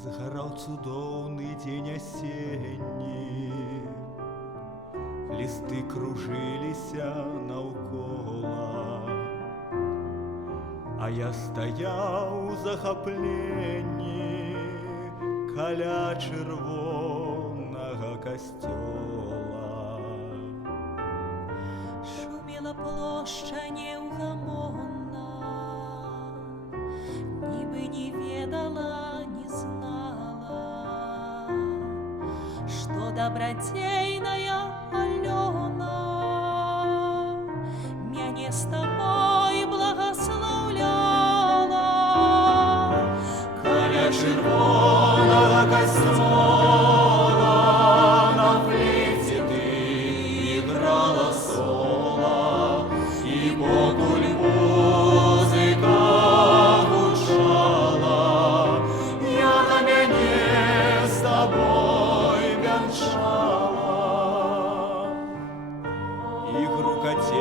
Згараў цудоўны дзень асенні, лісты кружыліся наўкола, а я стаяў у захапленні каля чырвонага касцёла. Шумела плошча неўгамонна, нібы не ведала, не знала, што дабрадзейная Алёна мяне з табой благаслаўляла. Каля чырвонага касцёла на флейце ты іграла сола, і покуль музыка гучала, я на мяне з табой вянчала. І грукаце